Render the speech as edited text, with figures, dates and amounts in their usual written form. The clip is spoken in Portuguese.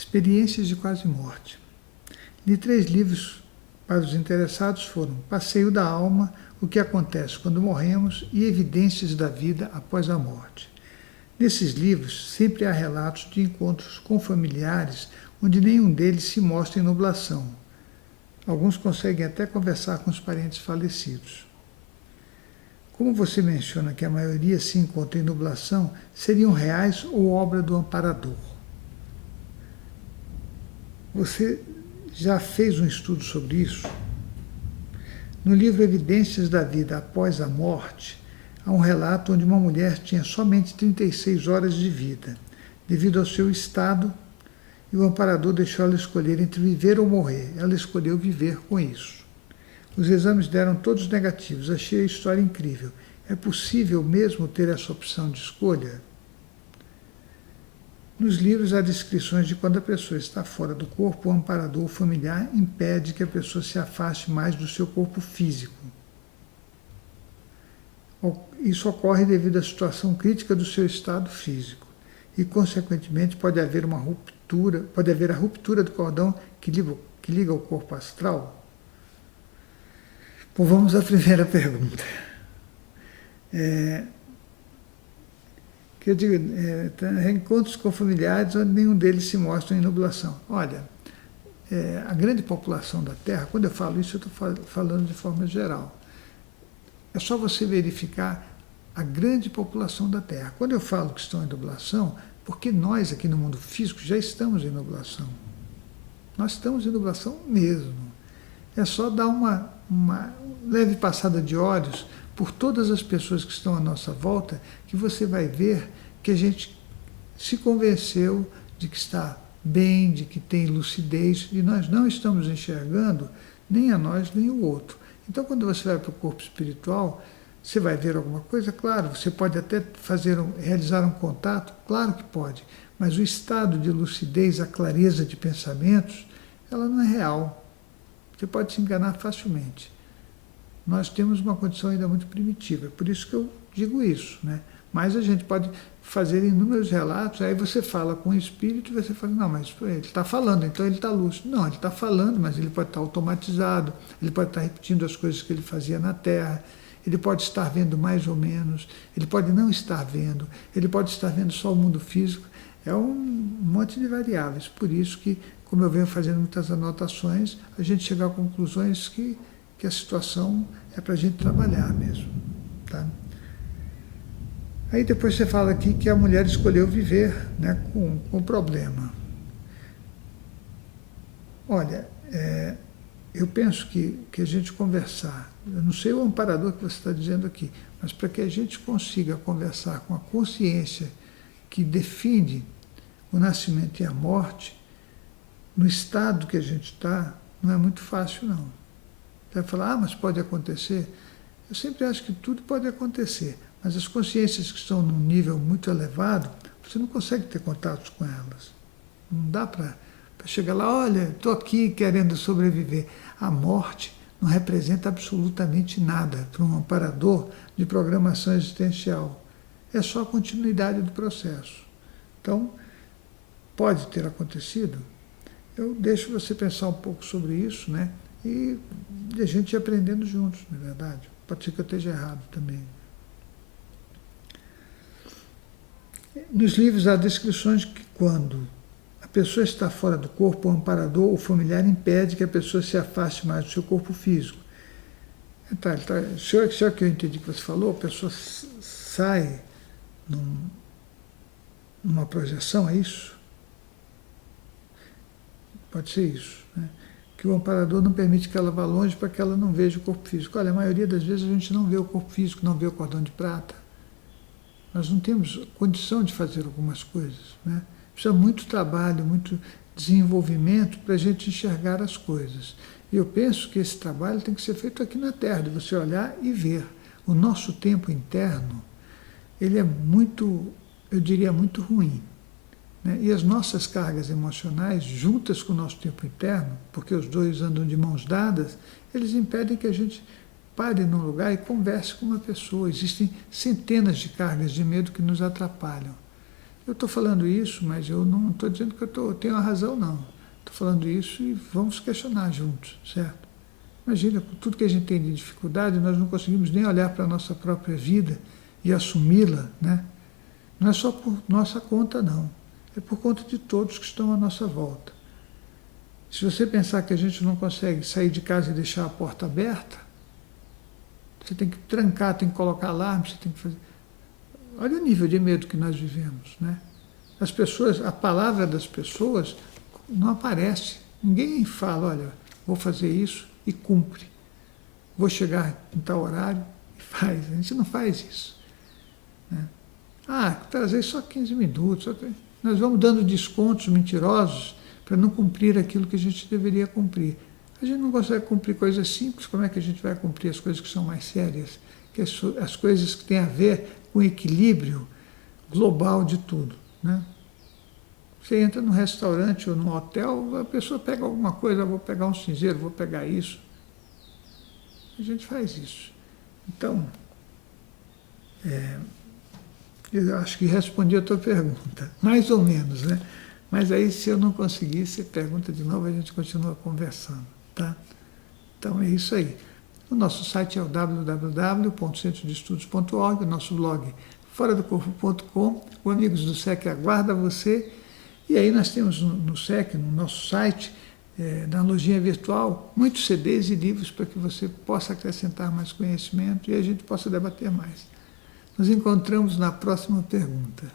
Experiências de quase morte. Li 3 livros para os interessados foram Passeio da Alma, O que acontece quando morremos e Evidências da vida após a morte. Nesses livros sempre há relatos de encontros com familiares onde nenhum deles se mostra em nublação. Alguns conseguem até conversar com os parentes falecidos. Como você menciona que a maioria se encontra em nublação, seriam reais ou obra do amparador? Você já fez um estudo sobre isso? No livro Evidências da Vida Após a Morte, há um relato onde uma mulher tinha somente 36 horas de vida, devido ao seu estado, e o amparador deixou ela escolher entre viver ou morrer. Ela escolheu viver com isso. Os exames deram todos negativos. Achei a história incrível. É possível mesmo ter essa opção de escolha? Nos livros há descrições de quando a pessoa está fora do corpo, o amparador familiar impede que a pessoa se afaste mais do seu corpo físico. Isso ocorre devido à situação crítica do seu estado físico e, consequentemente, pode haver a ruptura do cordão que liga o corpo astral. Bom, vamos à primeira pergunta. Que eu digo, encontros com familiares onde nenhum deles se mostra em nublação. Olha, a grande população da Terra, quando eu falo isso, eu estou falando de forma geral. É só você verificar a grande população da Terra. Quando eu falo que estão em nublação, porque nós aqui no mundo físico já estamos em nublação. Nós estamos em nublação mesmo. É só dar uma leve passada de olhos por todas as pessoas que estão à nossa volta, que você vai ver que a gente se convenceu de que está bem, de que tem lucidez, e nós não estamos enxergando nem a nós, nem o outro. Então, quando você vai para o corpo espiritual, você vai ver alguma coisa? Claro, você pode até realizar um contato, claro que pode, mas o estado de lucidez, a clareza de pensamentos, ela não é real. Você pode se enganar facilmente. Nós temos uma condição ainda muito primitiva, é por isso que eu digo isso, né? Mas a gente pode fazer inúmeros relatos, aí você fala com o espírito e você fala, não, mas ele está falando, então ele está lúcido. Não, ele está falando, mas ele pode estar automatizado, ele pode estar repetindo as coisas que ele fazia na Terra, ele pode estar vendo mais ou menos, ele pode não estar vendo, ele pode estar vendo só o mundo físico, é um monte de variáveis. Por isso que, como eu venho fazendo muitas anotações, a gente chega a conclusões que a situação é para a gente trabalhar mesmo. Tá? Aí depois você fala aqui que a mulher escolheu viver, né, com problema. Olha, eu penso que a gente conversar, eu não sei o amparador que você está dizendo aqui, mas para que a gente consiga conversar com a consciência que define o nascimento e a morte, no estado que a gente está, não é muito fácil, não. Você vai falar, mas pode acontecer? Eu sempre acho que tudo pode acontecer, mas as consciências que estão num nível muito elevado, você não consegue ter contatos com elas. Não dá para chegar lá, olha, estou aqui querendo sobreviver. A morte não representa absolutamente nada para um amparador de programação existencial. É só a continuidade do processo. Então, pode ter acontecido? Eu deixo você pensar um pouco sobre isso, né? E a gente ir aprendendo juntos, na verdade. Pode ser que eu esteja errado também. Nos livros há descrições de que quando a pessoa está fora do corpo, o amparador ou familiar impede que a pessoa se afaste mais do seu corpo físico. Se é o que eu entendi que você falou, a pessoa sai numa projeção, é isso? Pode ser isso, né? Que o amparador não permite que ela vá longe para que ela não veja o corpo físico. Olha, a maioria das vezes a gente não vê o corpo físico, não vê o cordão de prata. Nós não temos condição de fazer algumas coisas, né? Precisa muito trabalho, muito desenvolvimento para a gente enxergar as coisas. E eu penso que esse trabalho tem que ser feito aqui na Terra, de você olhar e ver. O nosso tempo interno, ele é muito, eu diria, muito ruim. Né? E as nossas cargas emocionais, juntas com o nosso tempo interno, porque os dois andam de mãos dadas, eles impedem que a gente pare num lugar e converse com uma pessoa. Existem centenas de cargas de medo que nos atrapalham. Eu estou falando isso, mas eu não estou dizendo que eu tenho a razão, não. Estou falando isso e vamos questionar juntos, certo? Imagina, com tudo que a gente tem de dificuldade, nós não conseguimos nem olhar para a nossa própria vida e assumi-la, né? Não é só por nossa conta, não. É por conta de todos que estão à nossa volta. Se você pensar que a gente não consegue sair de casa e deixar a porta aberta, você tem que trancar, tem que colocar alarme, você tem que fazer... Olha o nível de medo que nós vivemos, né? As pessoas, a palavra das pessoas não aparece. Ninguém fala, olha, vou fazer isso e cumpre. Vou chegar em tal horário e faz. A gente não faz isso, né? Ah, trazer só 15 minutos. Nós vamos dando descontos mentirosos para não cumprir aquilo que a gente deveria cumprir. A gente não consegue cumprir coisas simples, como é que a gente vai cumprir as coisas que são mais sérias? Que as coisas que têm a ver com o equilíbrio global de tudo, né? Você entra num restaurante ou num hotel, a pessoa pega alguma coisa, vou pegar um cinzeiro, vou pegar isso. A gente faz isso. Então, eu acho que respondi a tua pergunta, mais ou menos, né? Mas aí, se eu não conseguir, você pergunta de novo, a gente continua conversando, tá? Então, é isso aí. O nosso site é o www.centrodeestudos.org, o nosso blog foradocorpo.com, o Amigos do SEC aguarda você. E aí nós temos no SEC, no nosso site, na lojinha virtual, muitos CDs e livros para que você possa acrescentar mais conhecimento e a gente possa debater mais. Nos encontramos na próxima pergunta.